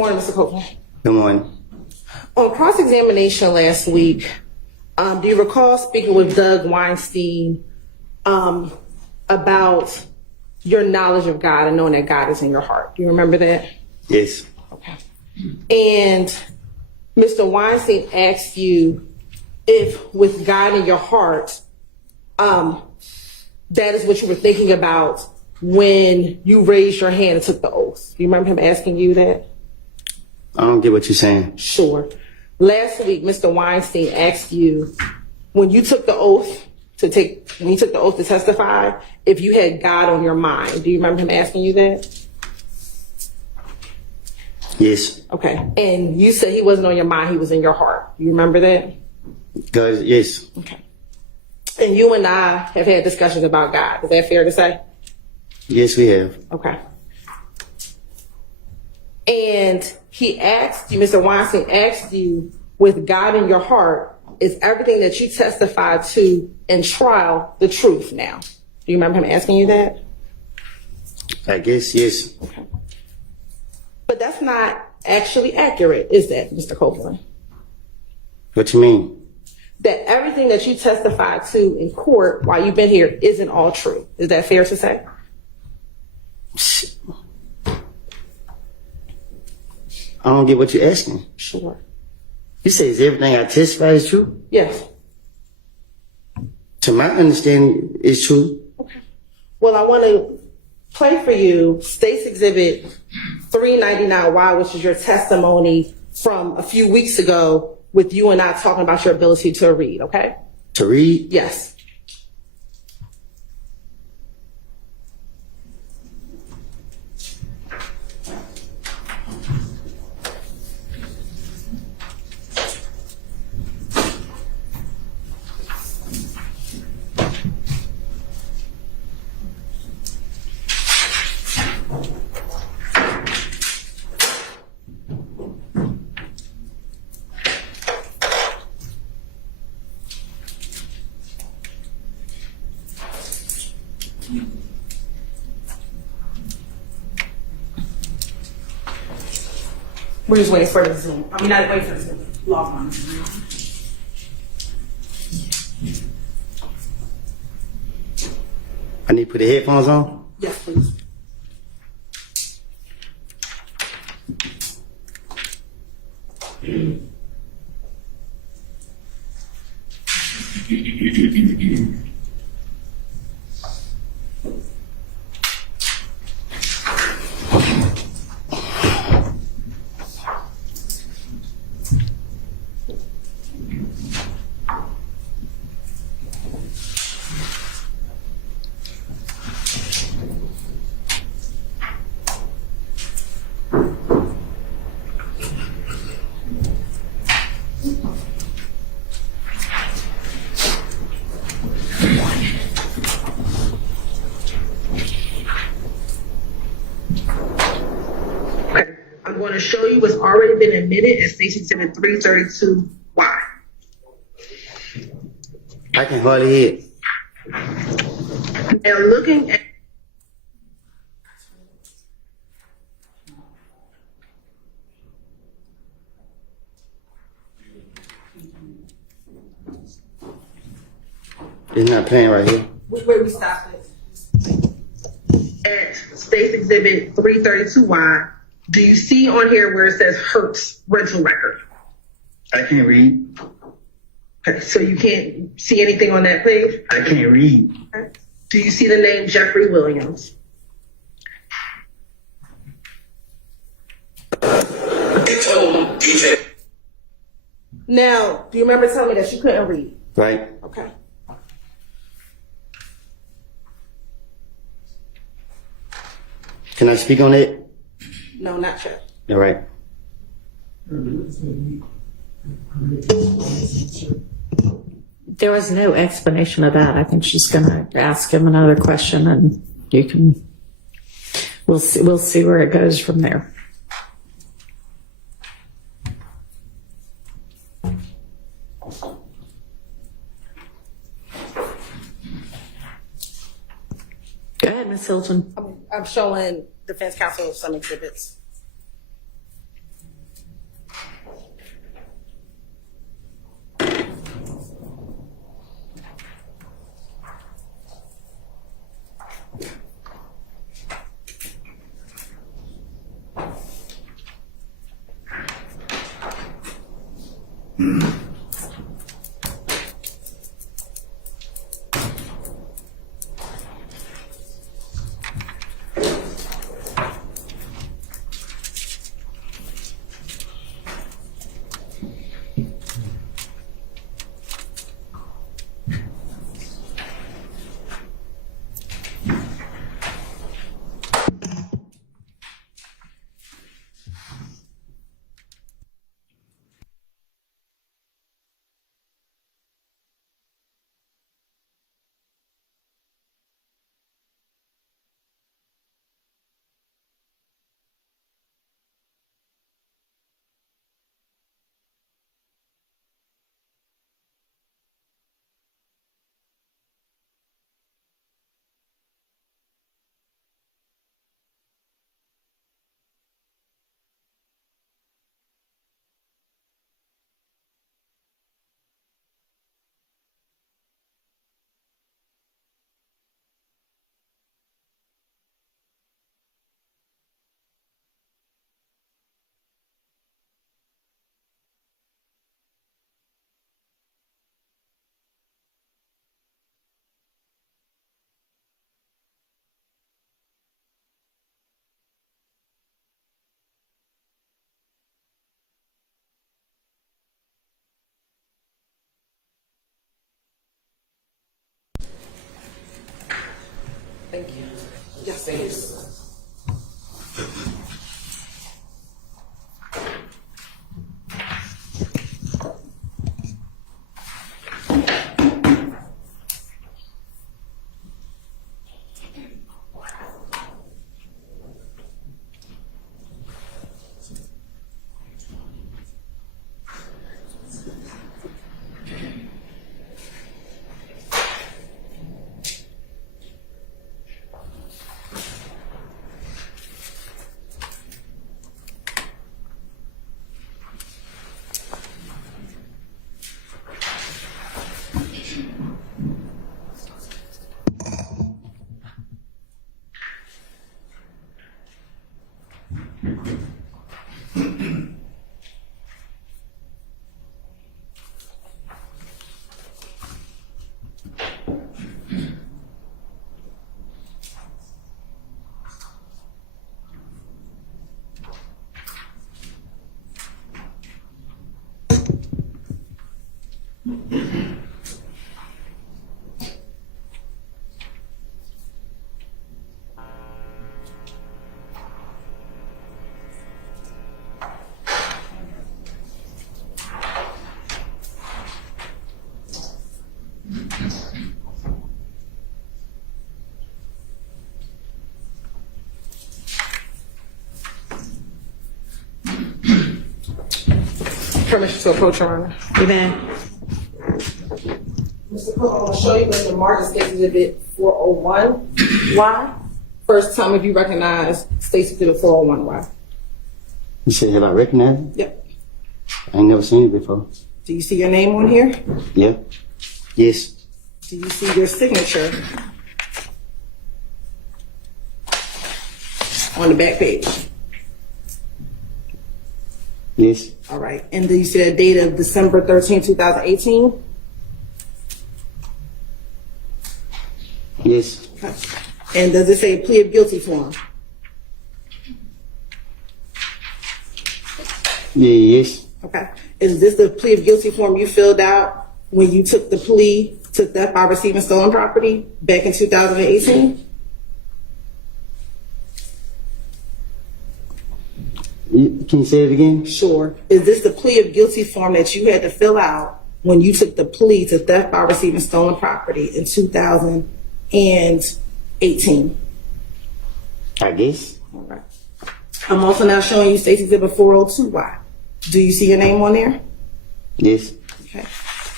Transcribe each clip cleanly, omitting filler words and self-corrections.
morning, Mr. Copeland. Good morning. On cross-examination last week, do you recall speaking with Doug Weinstein about your knowledge of God and knowing that God is in your heart? Do you remember that? Yes. Okay. And Mr. Weinstein asked you if with God in your heart, that is what you were thinking about when you raised your hand and took the oath. Do you remember him asking you that? I don't get what you're saying. Sure. Last week, Mr. Weinstein asked you when you took the oath to testify, if you had God on your mind. Do you remember him asking you that? Yes. Okay. And you said he wasn't on your mind, he was in your heart. You remember that? God, yes. Okay. And you and I have had discussions about God. Is that fair to say? Yes, we have. Okay. And he asked you, Mr. Weinstein asked you, with God in your heart, is everything that you testified to in trial the truth now? Do you remember him asking you that? I guess, yes. Okay. But that's not actually accurate, is that, Mr. Copeland? What you mean? That everything that you testified to in court while you've been here isn't all true. Is that fair to say? I don't get what you're asking. Sure. You say, is everything I testify is true? Yes. To my understanding, it's true. Okay. Well, I want to play for you State's Exhibit 399Y, which is your testimony from a few weeks ago with you and I talking about your ability to read, okay? To read? Yes. We're just waiting for the Zoom. I mean, not waiting for the Zoom. Log on. I need to put the headphones on? Yes, please. I'm going to show you what's already been admitted as State's Exhibit 332Y. I can hardly hear it. Now looking at It's not playing right here. where we stopped it. At State's Exhibit 332Y, do you see on here where it says Hertz rental record? I can't read. Okay, so you can't see anything on that page? I can't read. Okay. Do you see the name Jeffrey Williams? Now, do you remember telling me that you couldn't read? Right. Okay. Can I speak on it? No, not yet. All right. There was no explanation of that. I think she's going to ask him another question, and we'll see where it goes from there. Go ahead, Ms. Hilton. I'm showing defense counsel some exhibits. Thank you. Yes, please. Permission to approach, Your Honor. You may. Mr. Cook, I'm going to show you Mr. Martin State's Exhibit 401. Why? First time if you recognize State's Exhibit 401, why? You said, have I recognized it? Yep. I ain't never seen it before. Do you see your name on here? Yeah. Yes. Do you see your signature on the back page? Yes. All right. And do you see the date of December 13, 2018? Yes. Okay. And does it say plea of guilty form? Yeah, yes. Okay. Is this the plea of guilty form you filled out when you took the plea to theft by receiving stolen property back in 2018? Can you say it again? Sure. Is this the plea of guilty form that you had to fill out when you took the plea to theft by receiving stolen property in 2018? I guess. All right. I'm also now showing you State's Exhibit 402Y. Do you see your name on there? Yes. Okay.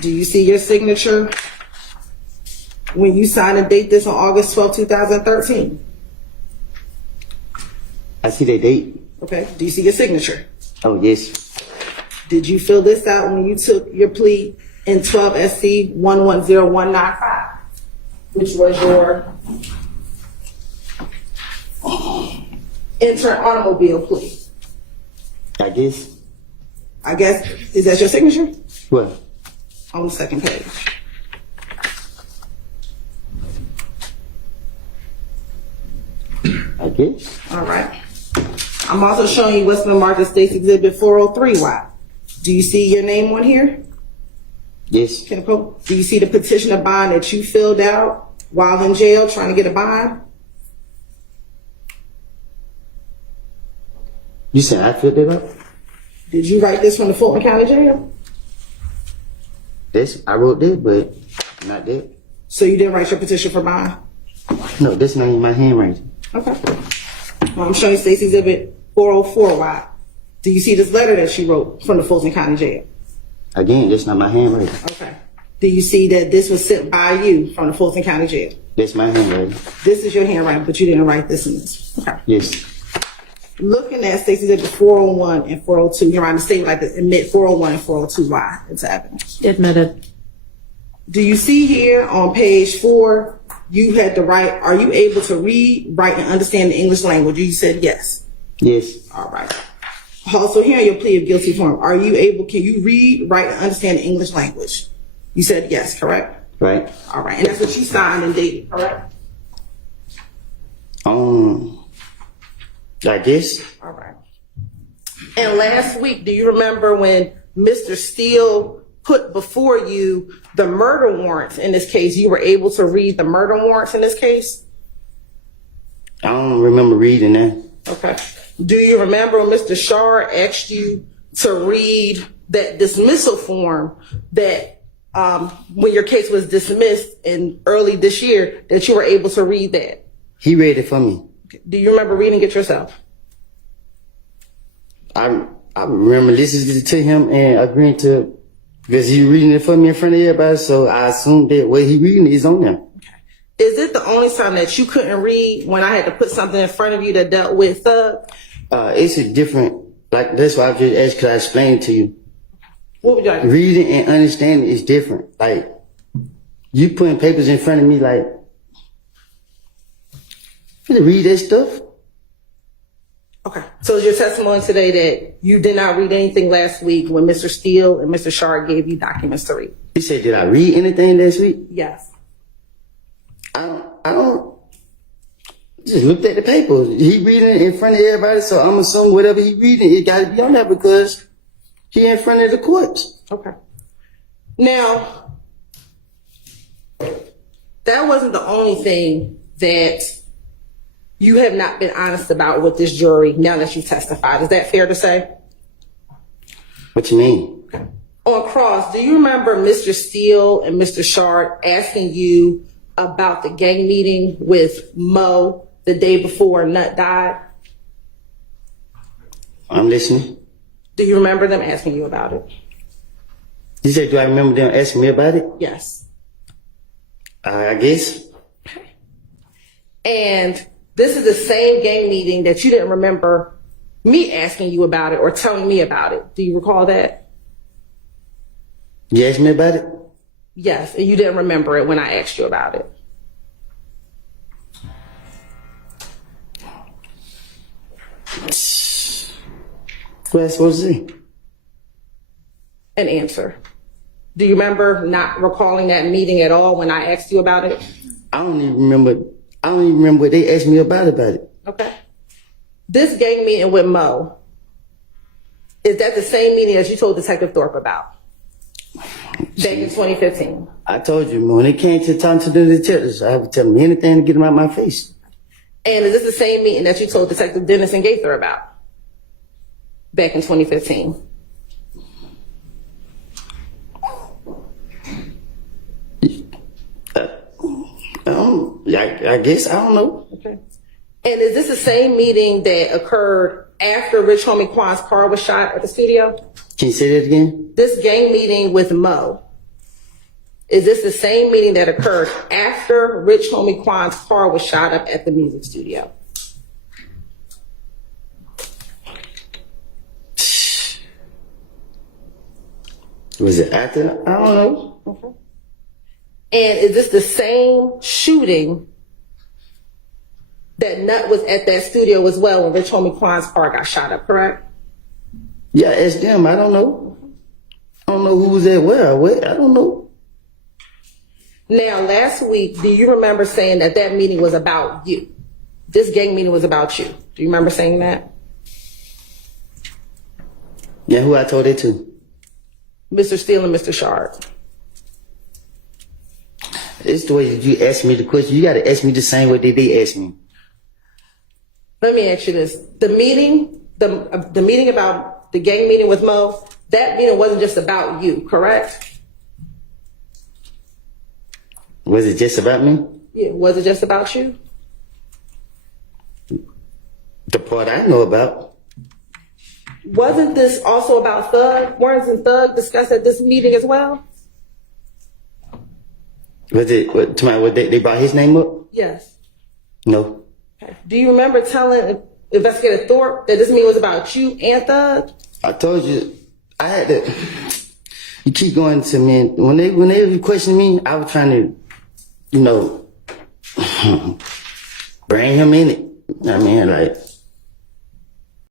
Do you see your signature when you signed and date this on August 12, 2013? I see that date. Okay. Do you see your signature? Oh, yes. Did you fill this out when you took your plea in 12 SC 110195, which was your intern automobile plea? I guess. I guess, is that your signature? What? On the second page. I guess. All right. I'm also showing you what's been marked as State's Exhibit 403Y. Do you see your name on here? Yes. Do you see the petition of bond that you filled out while in jail trying to get a bond? You said I filled it up? Did you write this from the Fulton County Jail? I wrote that, but not that. So you didn't write your petition for bond? No, that's not in my handwriting. Okay. Well, I'm showing you State's Exhibit 404Y. Do you see this letter that she wrote from the Fulton County Jail? Again, that's not my handwriting. Okay. Do you see that this was sent by you from the Fulton County Jail? That's my handwriting. This is your handwriting, but you didn't write this in this. Okay. Yes. Looking at State's Exhibit 401 and 402, Your Honor, the state would like to admit 401 and 402Y into evidence. Admitted. Do you see here on page 4, you had to write, are you able to read, write, and understand the English language? You said yes. Yes. All right. Also here on your plea of guilty form, can you read, write, and understand the English language? You said yes, correct? Right. All right. And that's what you signed and dated, correct? I guess. All right. And last week, do you remember when Mr. Steele put before you the murder warrants in this case? You were able to read the murder warrants in this case? I don't remember reading that. Okay. Do you remember when Mr. Shard asked you to read that dismissal form that when your case was dismissed in early this year, that you were able to read that? He read it for me. Do you remember reading it yourself? I remember listening to him and agreeing to, because he reading it for me in front of everybody, so I assumed that what he reading is on there. Is it the only time that you couldn't read when I had to put something in front of you that dealt with thug? It's a different, like, that's why I just asked, because I explained to you. What would you like? Reading and understanding is different. Like, you putting papers in front of me, like, you read that stuff? Okay. So is your testimony today that you did not read anything last week when Mr. Steele and Mr. Shard gave you documents to read? He said, did I read anything last week? Yes. I don't just looked at the paper. He reading it in front of everybody, so I'm assuming whatever he reading, it gotta be on there because he in front of the courts. Okay. Now, that wasn't the only thing that you have not been honest about with this jury now that you've testified. Is that fair to say? What you mean? On cross, do you remember Mr. Steele and Mr. Shard asking you about the gang meeting with Mo the day before Nut died? I'm listening. Do you remember them asking you about it? You said, do I remember them asking me about it? Yes. I guess. And this is the same gang meeting that you didn't remember me asking you about it or telling me about it. Do you recall that? You asked me about it? Yes, and you didn't remember it when I asked you about it. What am I supposed to say? An answer. Do you remember not recalling that meeting at all when I asked you about it? I don't even remember what they asked me about it. Okay. This gang meeting with Mo, is that the same meeting as you told Detective Thorpe about? Back in 2015. I told you, when it came to talking to the detectives, I would tell them anything to get them out of my face. And is this the same meeting that you told Detective Dennis and Gaither about? Back in 2015. I guess, I don't know. Okay. And is this the same meeting that occurred after Rich Homie Quan's car was shot at the studio? Can you say that again? This gang meeting with Mo, is this the same meeting that occurred after Rich Homie Quan's car was shot up at the music studio? Was it after? I don't know. Okay. And is this the same shooting that Nut was at that studio as well when Rich Homie Quan's car got shot up, correct? Yeah, it's them. I don't know. I don't know who was at where. I don't know. Now, last week, do you remember saying that that meeting was about you? This gang meeting was about you. Do you remember saying that? Yeah, who I told it to? Mr. Steele and Mr. Shard. It's the way you ask me the question. You got to ask me the same way they ask me. Let me ask you this. The meeting, the meeting about the gang meeting with Mo, that meeting wasn't just about you, correct? Was it just about me? Yeah, was it just about you? The part I know about. Wasn't this also about Thug? Weren't Thug discussed at this meeting as well? Was it, they brought his name up? Yes. No. Okay. Do you remember telling Investigator Thorpe that this meeting was about you and Thug? I told you, I had to, you keep going to me, and when they questioned me, I was trying to, bring him in it. I mean, like,